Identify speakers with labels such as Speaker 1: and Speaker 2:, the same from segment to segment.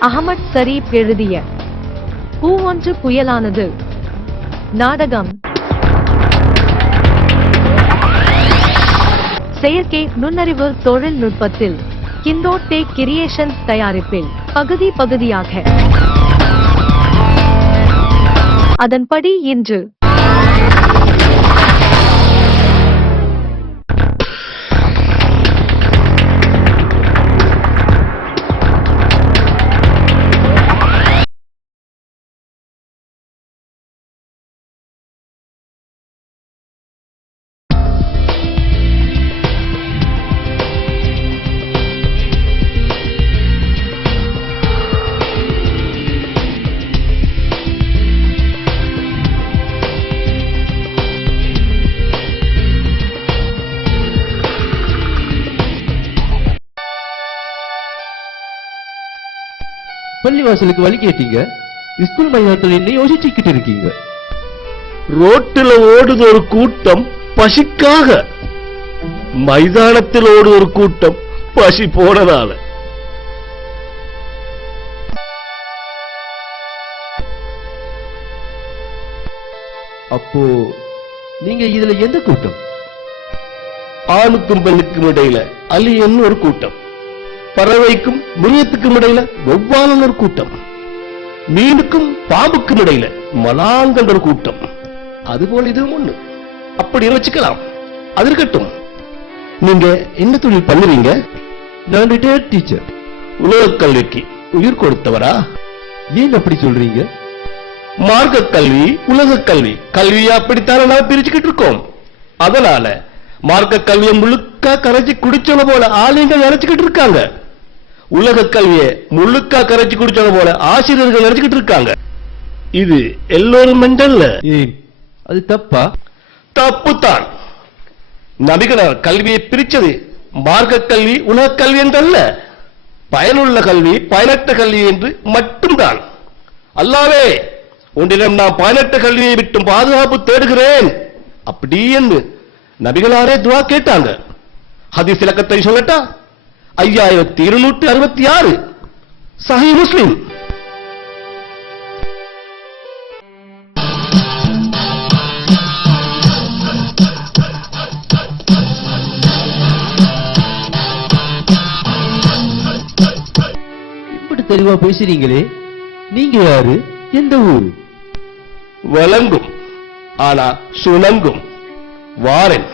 Speaker 1: Ahmad Sharif எழுதிய பூ ஒன்று புயலானது. நாடகம். செயற்கை நுண்ணறிவு தொழில்நுட்பத்தில் கிண்டோட்டே கிரியேஷன்ஸ் தயாரிப்பில் பகுதி பகுதியாக. அதன்படி இன்று
Speaker 2: பள்ளிவாசலுக்கு வழி கேட்டீங்க? ஸ்கூல் மைதானத்தில் என்ன யோசிச்சுக்கிட்டு இருக்கீங்க.
Speaker 3: ரோட்டில் ஓடுது ஒரு கூட்டம் பசிக்காக. மைதானத்தில் ஓடு ஒரு கூட்டம் பசி போனதால.
Speaker 2: அப்போ நீங்க இதுல எந்த கூட்டம்?
Speaker 3: ஆணுக்கும் பெண்ணுக்கும் இடையில அலியன் ஒரு கூட்டம். பறவைக்கும் மிருகத்துக்கும் இடையில ஒவ்வாலன் ஒரு கூட்டம். மீனுக்கும் பாம்புக்கும் இடையில மலாங்கன் ஒரு கூட்டம். அதுபோல் இதுவும் ஒண்ணு. அப்படி வச்சுக்கலாம் அது இருக்கட்டும். நீங்க என்ன தொழில் பண்ணுவீங்க?
Speaker 2: நான் ரிட்டையர்ட் டீச்சர்
Speaker 3: உலகக் கல்விக்கு உயிர் கொடுத்தவரா?
Speaker 2: ஏன் அப்படி சொல்றீங்க?
Speaker 3: மார்க்க கல்வி உலக கல்வி. கல்வியா அப்படித்தானே நாம பிரிச்சுக்கிட்டு இருக்கோம். அதனால மார்க்க கல்வியை முழுக்கா கரைச்சி குடிச்சவங்க போல ஆளுங்க நினைச்சுக்கிட்டு இருக்காங்க. உலக கல்வியை முழுக்கா கரைச்சி குடிச்சவங்க போல ஆசிரியர்கள் நினைச்சுக்கிட்டு இருக்காங்க. இது எல்லோரும் மெண்டல்ல.
Speaker 2: ஏன் அது தப்பா?
Speaker 3: தப்புத்தான். நபிகளார் கல்வியை பிரிச்சது மார்க்க கல்வி உலக கல்வி என்றல்ல. பயனுள்ள கல்வி பயனற்ற கல்வி என்று மட்டும்தான். அல்லாவே உன்னிடம் நான் பயனற்ற கல்வியை விட்டும் பாதுகாப்பு தேடுகிறேன். அப்படி என்று நபிகளாரே துவா கேட்டாங்க. ஹதீஸ் இலக்கத்தை சொல்லட்டா? ஐயாயிரத்தி இருநூற்றி அறுபத்தி ஆறு. சஹி முஸ்லிம்.
Speaker 2: இப்படி தெளிவா பேசுறீங்களே நீங்க யாரு? எந்த ஊரு?
Speaker 3: வழங்கும் ஆனா சுணங்கும். வாரன்.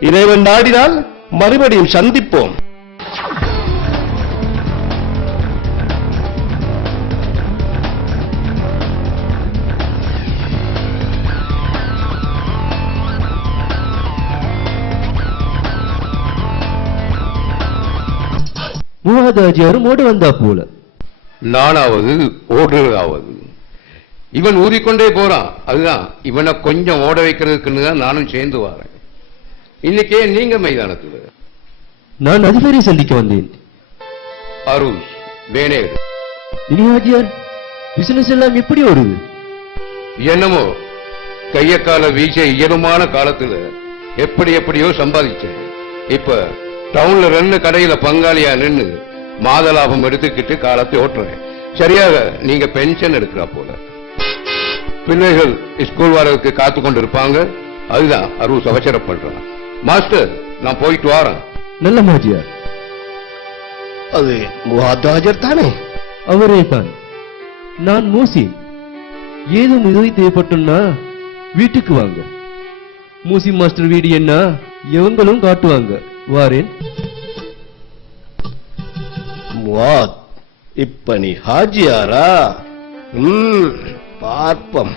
Speaker 3: இறைவன் நாடினால் மறுபடியும் சந்திப்போம்.
Speaker 2: முகாதாஜியாரும் ஓட வந்தா போல.
Speaker 4: நானாவது ஓடுறதாவது இவன் ஊதிக்கொண்டே போறான். அதுதான் இவனை கொஞ்சம் ஓட வைக்கிறதுக்குன்னு தான் நானும் சேர்ந்து வரேன். இன்னைக்கே நீங்க மைதானத்துல.
Speaker 2: நான் அதிபரை சந்திக்க வந்தேன்.
Speaker 4: அருஷ் வேணேடு.
Speaker 2: இனியாஜியார் பிசினஸ் எல்லாம் எப்படி வருது
Speaker 4: என்னமோ கைய கால வீச இயலுமான காலத்துல எப்படி எப்படியோ சம்பாதிச்சேன். இப்ப டவுன்ல ரெண்டு கடையில பங்காளியா நின்னு மாத லாபம் எடுத்துக்கிட்டு காலத்தை ஓட்டுறேன். சரியாக நீங்க பென்ஷன் எடுக்கிறா போல. பிள்ளைகள் ஸ்கூல் வரதுக்கு காத்து கொண்டு இருப்பாங்க அதுதான் அருள் அவசரம் பண்றான் மாஸ்டர் நான் போயிட்டு வரேன்.
Speaker 2: நல்ல மாஜியார்
Speaker 3: அது முஹாதாஜர் தானே?
Speaker 2: அவரே தான். நான் மூசி. ஏதும் உதவி தேவைப்பட்டோம்னா வீட்டுக்கு வாங்க. மூசி மாஸ்டர் வீடு என்ன? இவங்களும் காட்டுவாங்க. வாரேன்
Speaker 3: வாத் இப்ப நீ ஹாஜியாரா? பார்ப்பம் பார்ப்போம்.